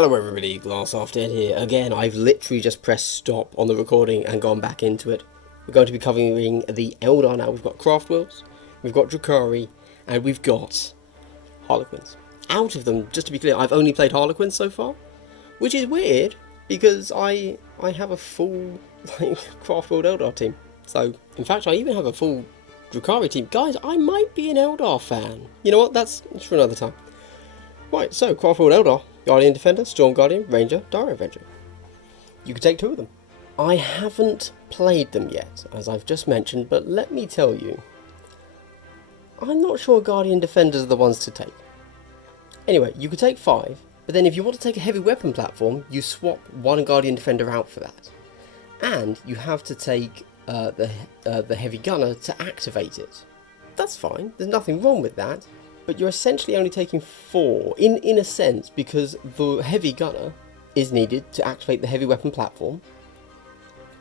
Hello everybody, Glass Half Dead here. Again, I've literally just pressed stop on the recording and gone back into it. We're going to be covering the Eldar now. We've got Craftworld, we've got drukhari, and we've got Harlequins. Out of them, just to be clear, I've only played Harlequins so far, which is weird because I have a full Craftworld Eldar team. So, in fact, I even have a full drukhari team. Guys, I might be an Eldar fan. You know what? That's for another time. Right, so Craftworld Eldar. Guardian Defender, Storm Guardian, Ranger, Dire Avenger. You could take two of them. I haven't played them yet, as I've just mentioned, but let me tell you, I'm not sure Guardian Defenders are the ones to take. Anyway, you could take 5, but then if you want to take a heavy weapon platform, you swap one Guardian Defender out for that. And you have to take the Heavy Gunner to activate it. That's fine, there's nothing wrong with that. But you're essentially only taking 4, in a sense, because the Heavy Gunner is needed to activate the heavy weapon platform,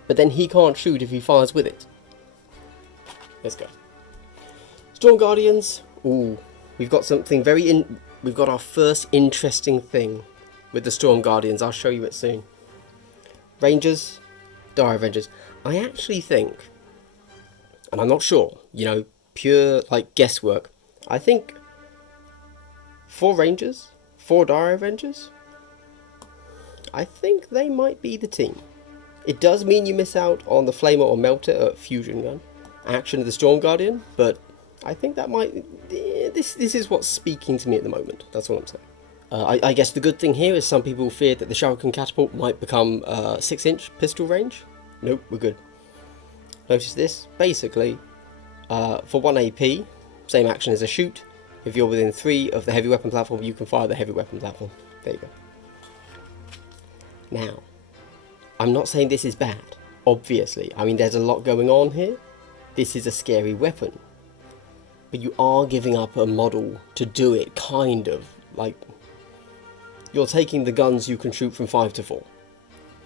but then he can't shoot if he fires with it. Let's go. Storm Guardians, ooh, we've got something we've got our first interesting thing with the Storm Guardians. I'll show you it soon. Rangers, Dire Avengers. I actually think, and I'm not sure, pure guesswork, I think 4 Rangers, 4 Dire Avengers, I think they might be the team. It does mean you miss out on the Flamer or Melter Fusion Gun action of the Storm Guardian, but I think that might... This is what's speaking to me at the moment, that's all I'm saying. I guess the good thing here is some people feared that the Shuriken Catapult might become 6-inch pistol range. Nope, we're good. Notice this, basically, for 1 AP, same action as a shoot. If you're within 3 of the heavy weapon platform, you can fire the heavy weapon platform. There you go. Now, I'm not saying this is bad, obviously. I mean, there's a lot going on here. This is a scary weapon. But you are giving up a model to do it, kind of. Like, you're taking the guns you can shoot from 5 to 4.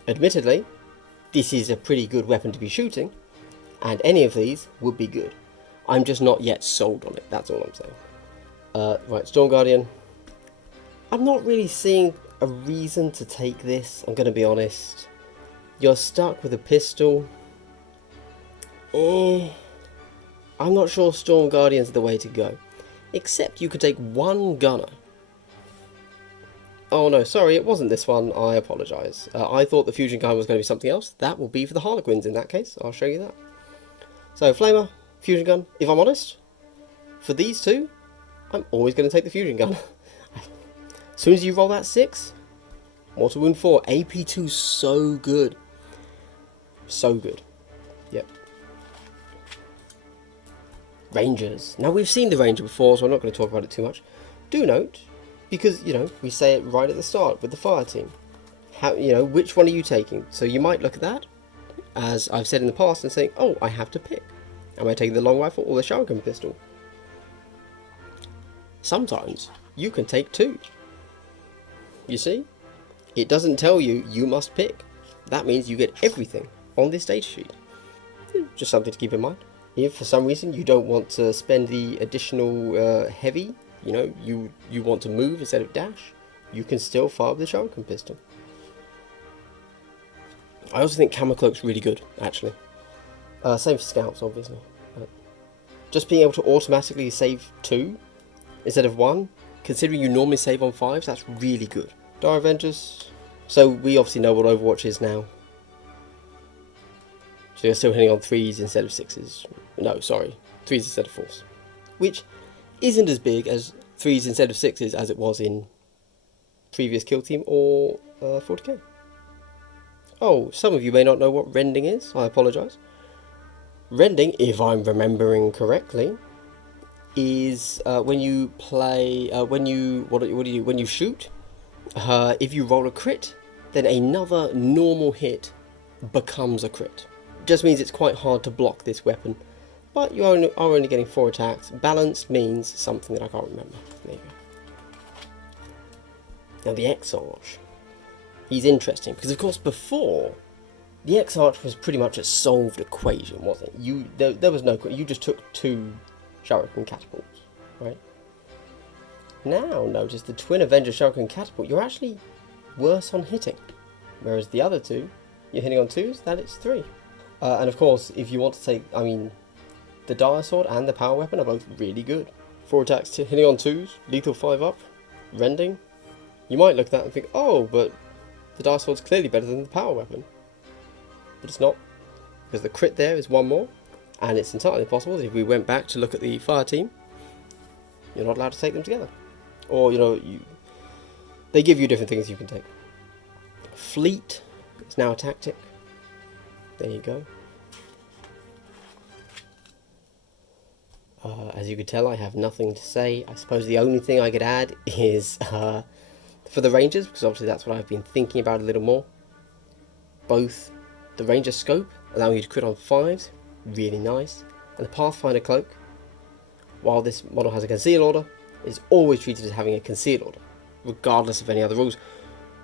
Admittedly, this is a pretty good weapon to be shooting, and any of these would be good. I'm just not yet sold on it, that's all I'm saying. Right, Storm Guardian. I'm not really seeing a reason to take this, I'm going to be honest. You're stuck with a pistol. I'm not sure Storm Guardians are the way to go. Except you could take 1 gunner. Oh no, sorry, it wasn't this one, I apologise. I thought the fusion gun was going to be something else. That will be for the Harlequins in that case, I'll show you that. So, Flamer, fusion gun, if I'm honest, for these two, I'm always going to take the fusion gun. As soon as you roll that 6, Mortal Wound 4, AP2 so good. So good. Yep. Rangers. Now we've seen the Ranger before, so I'm not going to talk about it too much. Do note, because, we say it right at the start with the fire team. How, which one are you taking? So you might look at that, as I've said in the past, and saying, oh, I have to pick. Am I taking the long rifle or the Shuriken pistol? Sometimes you can take 2. You see? It doesn't tell you you must pick. That means you get everything on this data sheet. Just something to keep in mind. If for some reason you don't want to spend the additional heavy, you want to move instead of dash, you can still fire with the Shuriken pistol. I also think Camo Cloak's really good, actually. Same for Scouts, obviously. But just being able to automatically save 2 instead of 1, considering you normally save on 5s, that's really good. Dire Avengers. So we obviously know what Overwatch is now. So you're still hitting on 3s instead of 6s. No, sorry, 3s instead of 4s. Which isn't as big as 3s instead of 6s as it was in previous Kill Team or 40k. Oh, some of you may not know what rending is. I apologise. Rending, if I'm remembering correctly, is when you play, when you shoot, if you roll a crit, then another normal hit becomes a crit. Just means it's quite hard to block this weapon, but you are only getting 4 attacks. Balanced means something that I can't remember. There you go. Now the X-Arch, he's interesting, because of course before, the X-Arch was pretty much a solved equation, wasn't it? There was no, you just took 2 Shuriken catapults, right? Now notice the Twin Avenger Shuriken catapult, you're actually worse on hitting. Whereas the other two, you're hitting on 2s, that it's 3. And of course, if you want to take, the dire sword and the power weapon are both really good. 4 attacks hitting on 2s, lethal 5 up, rending. You might look at that and think, oh, but the dire sword's clearly better than the power weapon. But it's not, because the crit there is 1 more, and it's entirely possible that if we went back to look at the fire team, you're not allowed to take them together. Or, they give you different things you can take. Fleet is now a tactic. There you go. As you can tell, I have nothing to say. I suppose the only thing I could add is for the Rangers, because obviously that's what I've been thinking about a little more. Both the Ranger Scope, allowing you to crit on 5s, really nice, and the Pathfinder Cloak, while this model has a Conceal Order, is always treated as having a Conceal Order, regardless of any other rules.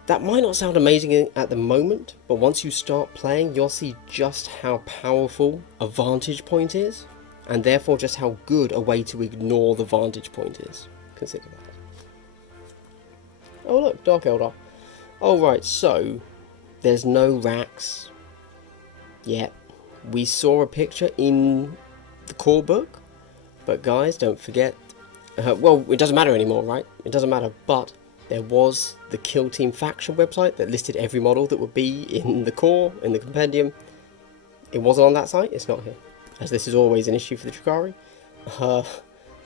That might not sound amazing at the moment, but once you start playing, you'll see just how powerful a vantage point is, and therefore just how good a way to ignore the vantage point is. Consider that. Oh look, Dark Eldar. Oh right, so there's no racks yet. We saw a picture in the core book, but guys, don't forget, well, it doesn't matter anymore, right? It doesn't matter, but there was the Kill Team faction website that listed every model that would be in the core, in the Compendium. It wasn't on that site, it's not here. As this is always an issue for the drukhari.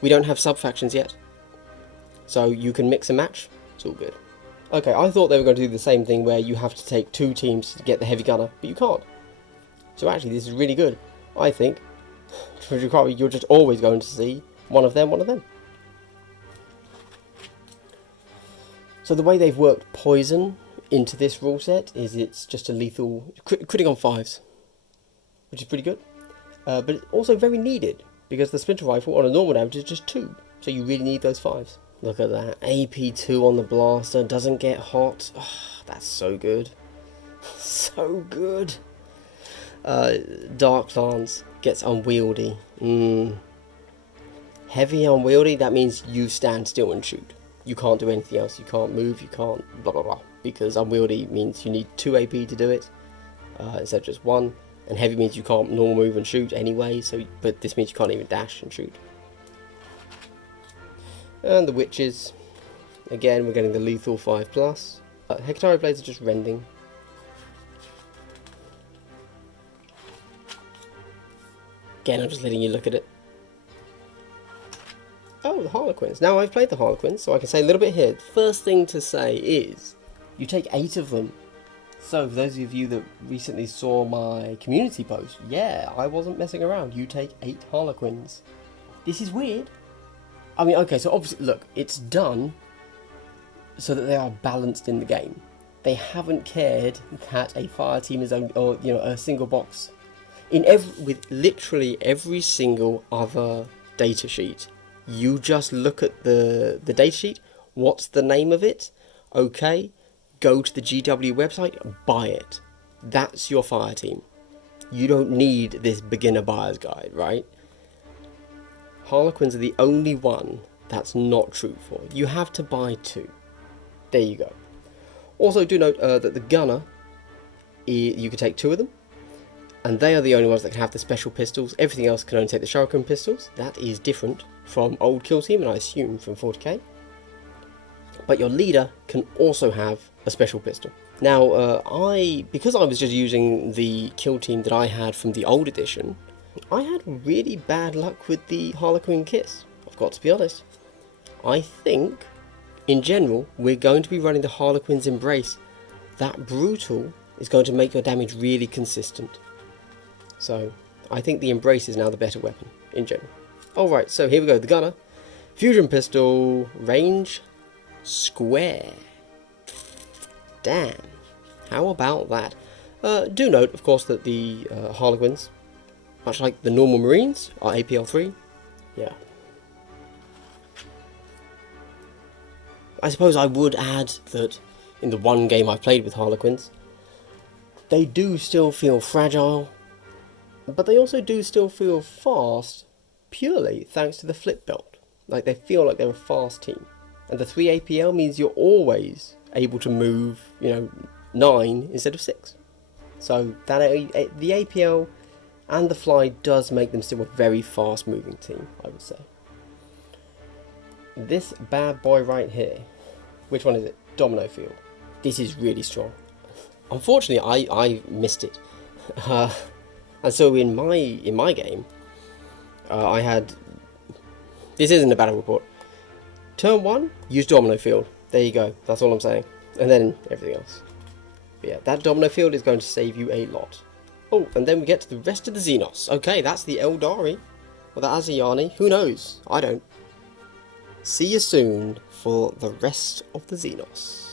We don't have sub-factions yet. So you can mix and match, it's all good. Okay, I thought they were going to do the same thing where you have to take 2 teams to get the heavy gunner, but you can't. So actually this is really good. I think, for drukhari, you're just always going to see one of them, one of them. So the way they've worked poison into this rule set is it's just a lethal, critting on 5s, which is pretty good. But it's also very needed, because the splinter rifle on a normal damage is just 2, so you really need those 5s. Look at that, AP2 on the blaster, doesn't get hot. Oh, that's so good. So good. Dark Lance gets unwieldy. Heavy unwieldy, that means you stand still and shoot. You can't do anything else, you can't move, you can't blah blah blah. Because unwieldy means you need 2 AP to do it, instead of just 1. And heavy means you can't normal move and shoot anyway, but this means you can't even dash and shoot. And the witches, again we're getting the lethal 5+. Hectari blades are just rending. Again, I'm just letting you look at it. Oh, the Harlequins. Now I've played the Harlequins, so I can say a little bit here. The first thing to say is, you take 8 of them. So, for those of you that recently saw my community post, yeah, I wasn't messing around. You take 8 Harlequins. This is weird. I mean, okay, so obviously, look, it's done so that they are balanced in the game. They haven't cared that a fire team is only, or a single box. With literally every single other data sheet, you just look at the data sheet. What's the name of it? Okay. Go to the GW website, buy it. That's your fire team. You don't need this beginner buyer's guide, right? Harlequins are the only one that's not true for. You have to buy 2. There you go. Also, do note that the gunner, you can take 2 of them, and they are the only ones that can have the special pistols. Everything else can only take the shuriken pistols. That is different from old Kill Team, and I assume from 40k. But your leader can also have a special pistol. Now, because I was just using the Kill Team that I had from the old edition, I had really bad luck with the Harlequin Kiss. I've got to be honest. I think, in general, we're going to be running the Harlequin's Embrace. That brutal is going to make your damage really consistent. So, I think the Embrace is now the better weapon, in general. Alright, so here we go, the gunner. Fusion pistol, range, square. Damn. How about that? Do note, of course, that the Harlequins, much like the normal Marines, are APL3. Yeah. I suppose I would add that in the one game I've played with Harlequins, they do still feel fragile, but they also do still feel fast, purely thanks to the flip belt. Like, they feel like they're a fast team. And the 3 APL means you're always able to move, 9 instead of 6. So that the APL and the fly does make them still a very fast moving team, I would say. This bad boy right here, which one is it? Domino Field. This is really strong. Unfortunately, I missed it, and so in my game, I had. This isn't a battle report. Turn 1, use Domino Field. There you go. That's all I'm saying. And then everything else. But yeah, that Domino Field is going to save you a lot. Oh, and then we get to the rest of the Xenos. Okay, that's the Aeldari. Or the Asiani. Who knows? I don't. See you soon for the rest of the Xenos.